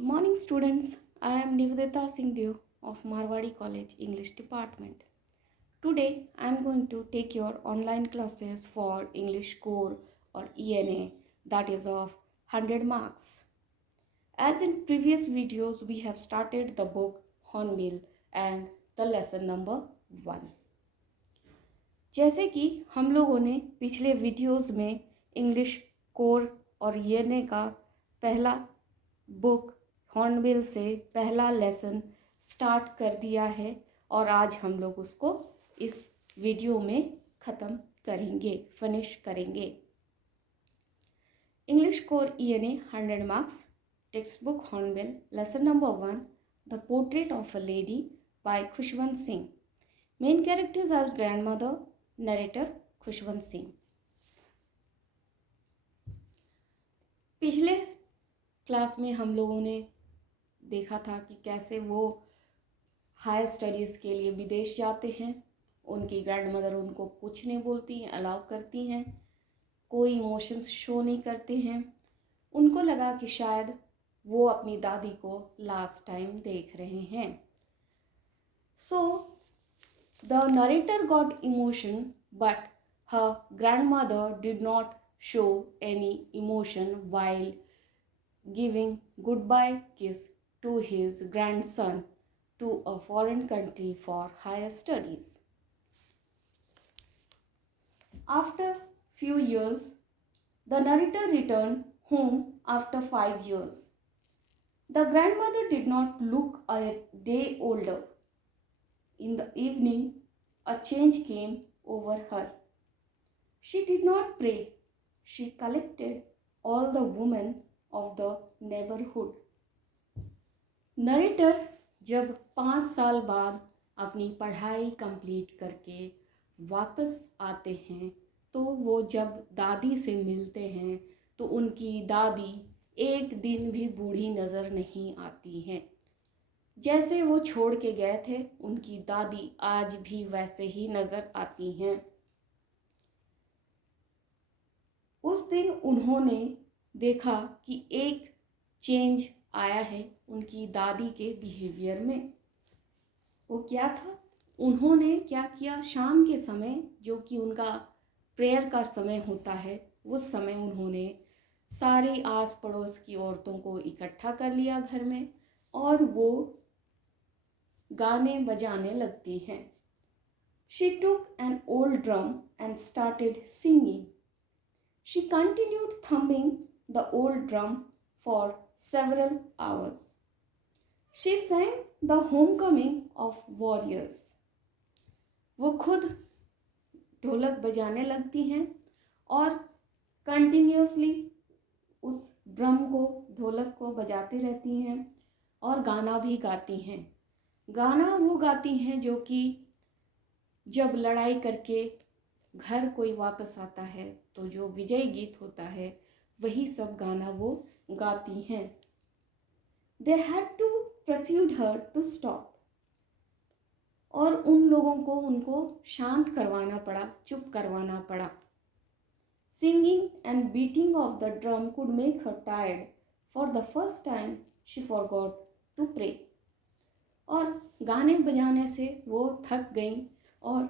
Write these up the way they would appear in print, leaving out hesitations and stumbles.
Good morning, students. I am Nivedita Singhdeo of Marwadi College English Department. Today, I am going to take your online classes for English Core or ENA, that is of 100 marks. As in previous videos, we have started the book Hornbill and the lesson number 1. जैसे कि हम लोगों ने पिछले videos में English core और ENA का पहला बुक हॉर्नबिल से पहला लेसन स्टार्ट कर दिया है और आज हम लोग उसको इस वीडियो में ख़त्म करेंगे, फिनिश करेंगे। English core ENA 100 marks text book Hornbill lesson number 1 the portrait of a lady by Khushwant Singh. Main characters are grandmother, narrator Khushwant Singh. पिछले क्लास में हम लोगों ने देखा था कि कैसे वो हायर स्टडीज़ के लिए विदेश जाते हैं। उनकी ग्रैंडमदर उनको कुछ नहीं बोलती हैं, अलाउ करती हैं, कोई इमोशंस शो नहीं करते हैं। उनको लगा कि शायद वो अपनी दादी को लास्ट टाइम देख रहे हैं। So the narrator got emotion but her grandmother did not show any emotion while giving goodbye kiss to his grandson to a foreign country for higher studies. After few years, the narrator returned home after 5 years. The grandmother did not look a day older. In the evening, a change came over her. She did not pray. She collected all the women of the neighborhood. Narrator जब 5 साल बाद अपनी पढ़ाई complete करके वापस आते हैं तो वो जब दादी से मिलते हैं तो उनकी दादी एक दिन भी बूढ़ी नज़र नहीं आती हैं। जैसे वो छोड़ के गए थे उनकी दादी आज भी वैसे ही नज़र आती हैं। उस दिन उन्होंने देखा कि एक चेंज आया है उनकी दादी के बिहेवियर में। वो क्या था? उन्होंने क्या किया, शाम के समय जो कि उनका प्रेयर का समय होता है, उस समय उन्होंने सारी आस पड़ोस की औरतों को इकट्ठा कर लिया घर में और वो गाने बजाने लगती हैं। She took an old drum and started singing. She continued thumping the old drum for several hours. She sang the homecoming of warriors. वो खुद ढोलक बजाने लगती हैं और कंटिन्यूसली उस ड्रम को, ढोलक को बजाती रहती हैं और गाना भी गाती हैं। गाना वो गाती हैं जो कि जब लड़ाई करके घर कोई वापस आता है तो जो विजय गीत होता है वही सब गाना वो गाती हैं। They had to persuade her to stop. और उन लोगों को उनको शांत करवाना पड़ा, चुप करवाना पड़ा। Singing and beating of the drum could make her tired. For the first time, she forgot to pray. और गाने बजाने से वो थक गईं और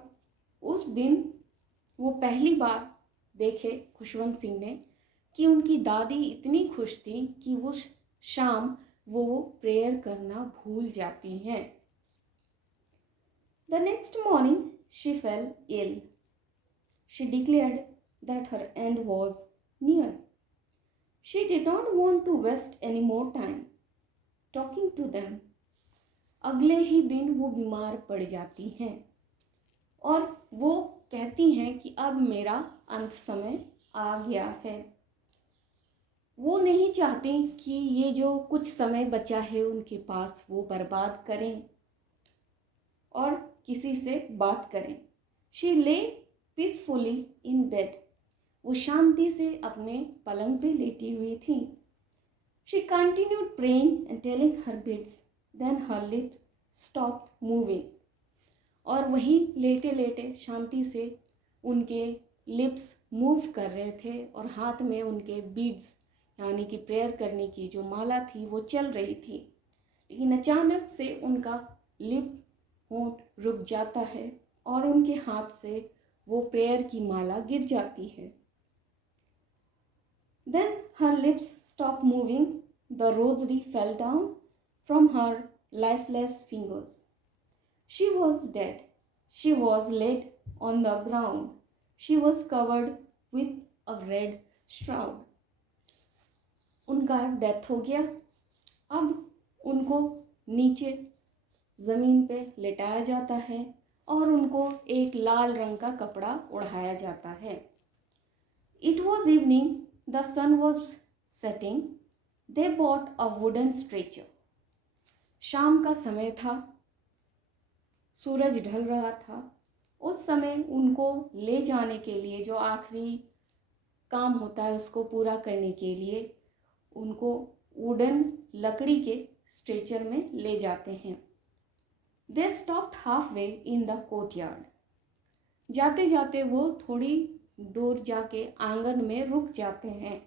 उस दिन वो पहली बार देखे खुशवंत सिंह ने कि उनकी दादी इतनी खुश थी कि उस शाम वो प्रेयर करना भूल जाती हैं। The next morning she fell ill. She declared that her end was near. She did not want to waste any more time talking to them. अगले ही दिन वो बीमार पड़ जाती हैं और वो कहती हैं कि अब मेरा अंत समय आ गया है। वो नहीं चाहती कि ये जो कुछ समय बचा है उनके पास वो बर्बाद करें और किसी से बात करें। She lay peacefully in bed. वो शांति से अपने पलंग पे लेटी हुई थी। She continued praying and telling her beads. Then her lips stopped moving. और वहीं लेटे लेटे शांति से उनके लिप्स मूव कर रहे थे और हाथ में उनके बीड्स यानी कि प्रेयर करने की जो माला थी वो चल रही थी, लेकिन अचानक से उनका लिप होंठ रुक जाता है और उनके हाथ से वो प्रेयर की माला गिर जाती है। Then her lips stopped moving. The rosary fell down from her lifeless fingers. She was dead. She was laid on the ground. She was covered with a red shroud. उनका डेथ हो गया। अब उनको नीचे ज़मीन पे लेटाया जाता है और उनको एक लाल रंग का कपड़ा ओढ़ाया जाता है। It was evening. The sun was setting. They bought a wooden stretcher. शाम का समय था, सूरज ढल रहा था। उस समय उनको ले जाने के लिए, जो आखिरी काम होता है उसको पूरा करने के लिए, उनको वुडन लकड़ी के स्ट्रेचर में ले जाते हैं। They stopped halfway in the courtyard. जाते जाते वो थोड़ी दूर जाके आंगन में रुक जाते हैं।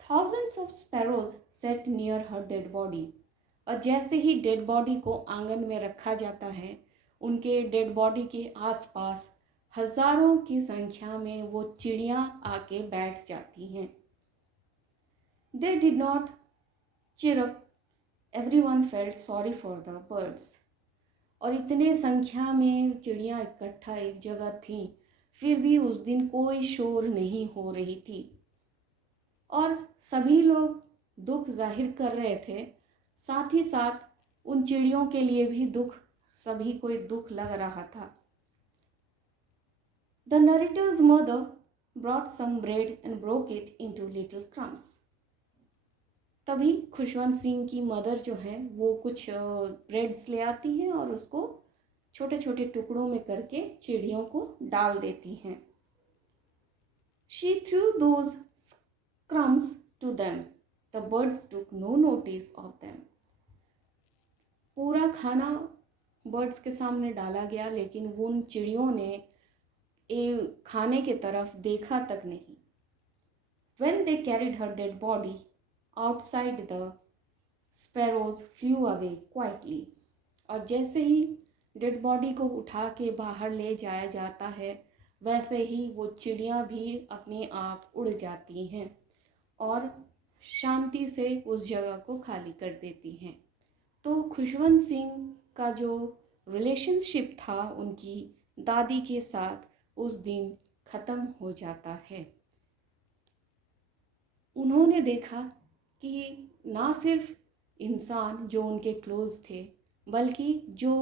Thousands of sparrows sat near her dead body. और जैसे ही डेड बॉडी को आंगन में रखा जाता है, उनके डेड बॉडी के आसपास हजारों की संख्या में वो चिड़ियाँ आके बैठ जाती हैं। They did not chirp. Everyone felt sorry for the birds. और इतने संख्या में चिड़ियाँ इकट्ठा एक जगह थीं, फिर भी उस दिन कोई शोर नहीं हो रही थी और सभी लोग दुख जाहिर कर रहे थे। साथ ही साथ उन चिड़ियों के लिए भी दुख, सभी को एक दुख लग रहा था। The narrator's mother brought some bread and broke it into little crumbs. तभी खुशवंत सिंह की मदर जो है वो कुछ ब्रेड्स ले आती है और उसको छोटे छोटे टुकड़ों में करके चिड़ियों को डाल देती हैं। She threw those crumbs to them. The birds took no notice of them. पूरा खाना बर्ड्स के सामने डाला गया, लेकिन वो उन चिड़ियों ने खाने के तरफ देखा तक नहीं। When they carried her dead body outside, the sparrows flew away quietly. और जैसे ही डेड बॉडी को उठा के बाहर ले जाया जाता है, वैसे ही वो चिड़ियाँ भी अपने आप उड़ जाती हैं और शांति से उस जगह को खाली कर देती हैं। तो खुशवंत सिंह का जो रिलेशनशिप था उनकी दादी के साथ, उस दिन ख़त्म हो जाता है। उन्होंने देखा कि ना सिर्फ इंसान जो उनके क्लोज थे, बल्कि जो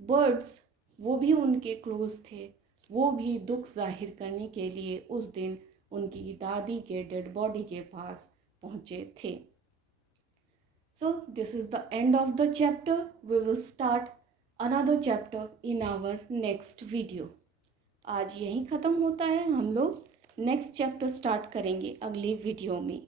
बर्ड्स वो भी उनके क्लोज थे, वो भी दुख जाहिर करने के लिए उस दिन उनकी दादी के डेड बॉडी के पास पहुँचे थे। So this is the end of the chapter. We will start another chapter in our next video. आज यहीं ख़त्म होता है, हम लोग नेक्स्ट चैप्टर स्टार्ट करेंगे अगली वीडियो में।